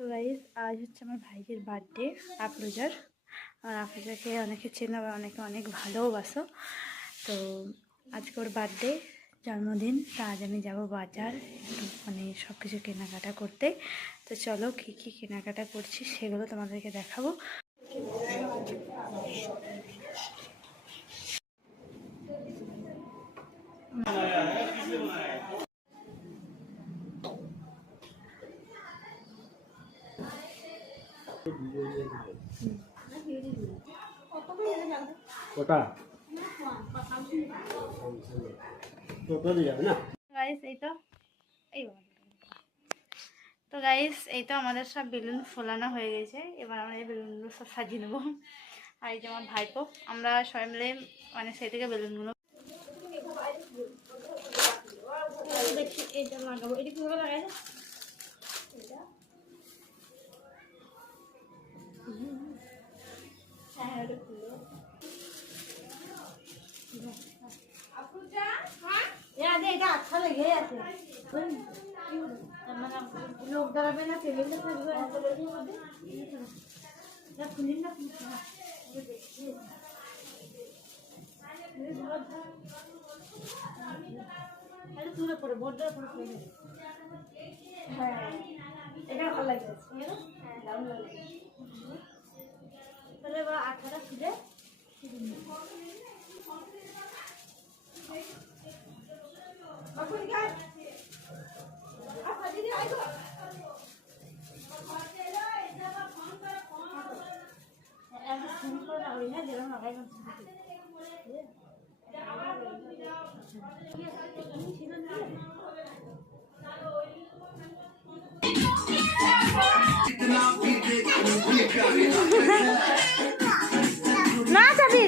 তো গাইস আজ হচ্ছে আমার ভাইয়ের বার্থডে আফরোজার। আর আফরোজাকে অনেকে চেনো বা অনেকে অনেক ভালোবাসো। তো আজকে ওর বার্থডে, জন্মদিন। তা আজ আমি যাবো বাজার একটু মানে সব কিছু কেনাকাটা করতে। তো চলো কী কী কেনাকাটা করছি সেগুলো তোমাদেরকে দেখাবো। তো গাইস এই তো আমাদের সব বেলুন ফোলানো হয়ে গেছে। এবার আমরা এই বেলুনগুলো সব সাজিয়ে নেবো। আর এই যে আমার ভাইপো, আমরা সবাই মিলে মানে সেই থেকে বেলুনগুলো দেখছি। এইটা লাগাবো, এটা কিভাবে লাগাই? এটা আচ্ছা লেগে আছে, লোক দাঁড়াবে না, ফেমিলি থাকবে। তুলে পড়ে বোর্ডের পরে পড়ে। হ্যাঁ এটা ভালো লাগছে, দারুণ লাগে। তাহলে এবার আঠাটা খুলে না যাবি